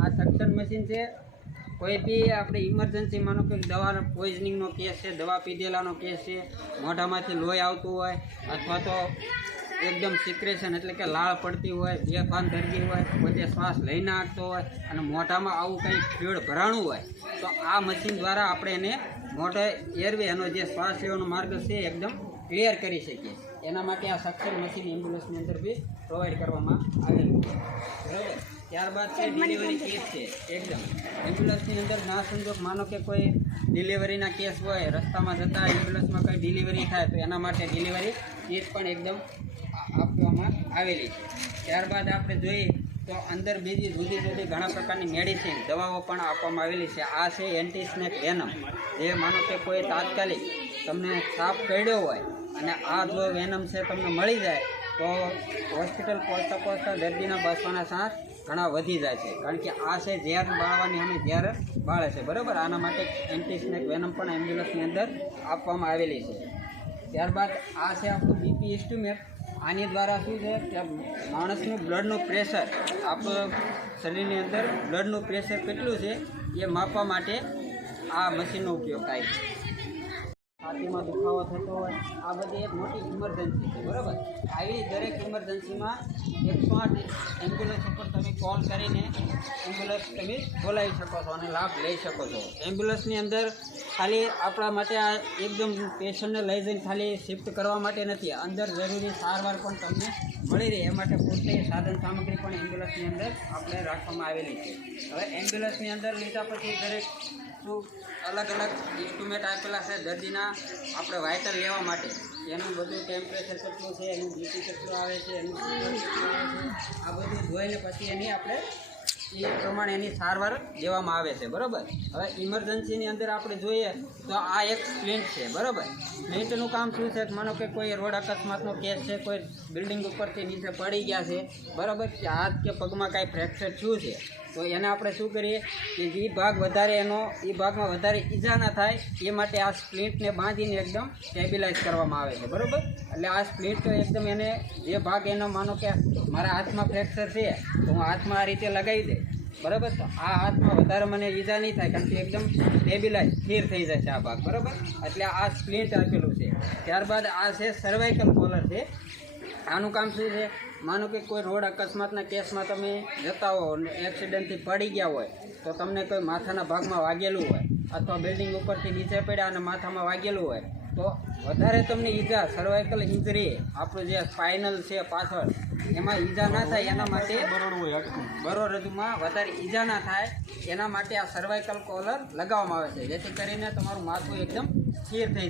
આ suction machine છે. કોઈ બી આપણે ઇમરજન્સી માનો કે દવા પોઈઝનિંગનો કેસ છે, દવા પીધેલાનો કેસ છે, મોઢામાંથી લોહી આવતું હોય અથવા તો એકદમ સિક્રેશન એટલે કે લાળ પડતી હોય, બેભાન દર્દી હોય, પોતે શ્વાસ લઈ નાખતો હોય અને મોઢામાં આવું કંઈ ફીડ ભરાણું હોય, તો આ મશીન દ્વારા આપણે એને મોઢે એરવે એનો જે શ્વાસ લેવાનો માર્ગ છે એકદમ ક્લિયર કરી શકીએ. એના માટે આ સક્ષમ મશીન એમ્બ્યુલન્સની અંદર બી પ્રોવાઈડ કરવામાં આવેલું છે. બરાબર? ત્યારબાદ છે ડિલિવરી કેસ છે. એકદમ. એમ્બ્યુલન્સની અંદર ના સંજોગ માનો કે કોઈ ડિલિવરીના કેસ હોય રસ્તામાં જતા એમ્બ્યુલન્સમાં કંઈ ડિલિવરી થાય તો એના માટે ડિલિવરી કેસ પણ એકદમ આપવામાં આવેલી છે. ત્યારબાદ આપણે જોઈએ તો અંદર બીજી જુદી જુદી ઘણા પ્રકારની મેડિસિન દવાઓ પણ આપવામાં આવેલી છે. આ છે એન્ટી સ્નેક વેનમ. જે માનો કે કોઈ તાત્કાલિક તમને સાપ કરડ્યો હોય અને આ જો વેનમ છે તમને મળી જાય તો હોસ્પિટલ પહોંચતા પહોંચતા દર્દીના બસવાના સાથ ઘણા વધી જાય છે. કારણ કે આ છે ઝેર બાળવાની અમે ઝેર બાળે છે. બરાબર? આના માટે એન્ટીસ્નેક વેનમ પણ એમ્બ્યુલન્સની અંદર આપવામાં આવેલી છે. ત્યારબાદ આ છે આપણું બીપી એસ્ટિમેટ આની દ્વારા શું છે કે માણસનું બ્લડનું પ્રેશર આપણું શરીરની અંદર બ્લડનું પ્રેશર કેટલું છે એ માપવા માટે આ મશીનનો ઉપયોગ થાય છે. છાતીમાં દુખાવો થતો હોય. આ બધી એક મોટી ઇમરજન્સી છે, બરાબર? આવી દરેક ઇમરજન્સીમાં એકસો આઠ એમ્બ્યુલન્સ ઉપર તમે કોલ કરીને એમ્બ્યુલન્સ તમે બોલાવી શકો છો અને લાભ લઈ શકો છો. એમ્બ્યુલન્સની અંદર ખાલી આપણા માટે આ એકદમ પેશન્ટને લઈ જઈને ખાલી શિફ્ટ કરવા માટે નથી, અંદર જરૂરી સારવાર પણ તમને મળી રહે. એ માટે પૂરતી સાધન સામગ્રી પણ એમ્બ્યુલન્સની અંદર આપણે રાખવામાં આવેલી છે. હવે એમ્બ્યુલન્સની અંદર લીધા પછી દરેક શું અલગ અલગ ઇન્સ્ટ્રુમેન્ટ આપેલા છે દર્દીના, આપણે વાઇટલ લેવા માટે. એનું બધું ટેમ્પરેચર કેટલું છે, એનું બીપી કેટલું આવે છે, એનું આ બધું જોઈને પછી એની આપણે એ પ્રમાણે એની સારવાર દેવામાં આવે છે, બરાબર? હવે ઇમરજન્સીની અંદર આપણે જોઈએ તો આ એક સ્પ્લિન્ટ છે, બરાબર? સ્પ્લિન્ટનું કામ શું છે? માનો કે કોઈ રોડ અકસ્માતનો કેસ છે, કોઈ બિલ્ડિંગ ઉપરથી નીચે પડી ગયા છે, બરાબર? કે હાથ કે પગમાં કાંઈ ફ્રેક્ચર થયું છે તો એને આપણે શું કરીએ કે જે ભાગ વધારે એનો, એ ભાગમાં વધારે ઈજા ના થાય, એ માટે આ સ્પ્લિન્ટને બાંધીને એકદમ સ્ટેબિલાઇઝ કરવામાં આવે છે, બરાબર? એટલે આ સ્પ્લિન્ટ એકદમ એને, જે ભાગ એનો માનો કે મારા હાથમાં ફ્રેક્ચર છે, તો હું હાથમાં આ રીતે લગાવી દે, બરાબર? તો આ હાથમાં વધારે મને ઈજા નહીં થાય, કારણ કે એકદમ સ્ટેબિલાઇઝ સ્થિર થઈ જાય છે આ ભાગ, બરાબર? એટલે આ સ્પ્લિન્ટ આપેલું છે. ત્યારબાદ આ છે સર્વાઇકલ કોલર છે. આનું કામ શું છે? માનો કે કોઈ રોડ અકસ્માતના કેસમાં તમે જતા હો એક્સિડન્ટથી પડી ગયા હોય, તો તમને કોઈ માથાના ભાગમાં વાગેલું હોય અથવા બિલ્ડિંગ ઉપરથી નીચે પડ્યા અને માથામાં વાગેલું હોય, તો વધારે તમને ઈજા સર્વાઇકલ ઇન્જરી આપણું જે સ્પાઇનલ છે પાછળ, એમાં ઈજા ના થાય, એના માટે બરોરજમાં વધારે ઈજા ના થાય, એના માટે આ સર્વાઇકલ કોલર લગાવવામાં આવે છે, જેથી કરીને તમારું માથું એકદમ સ્થિર થઈ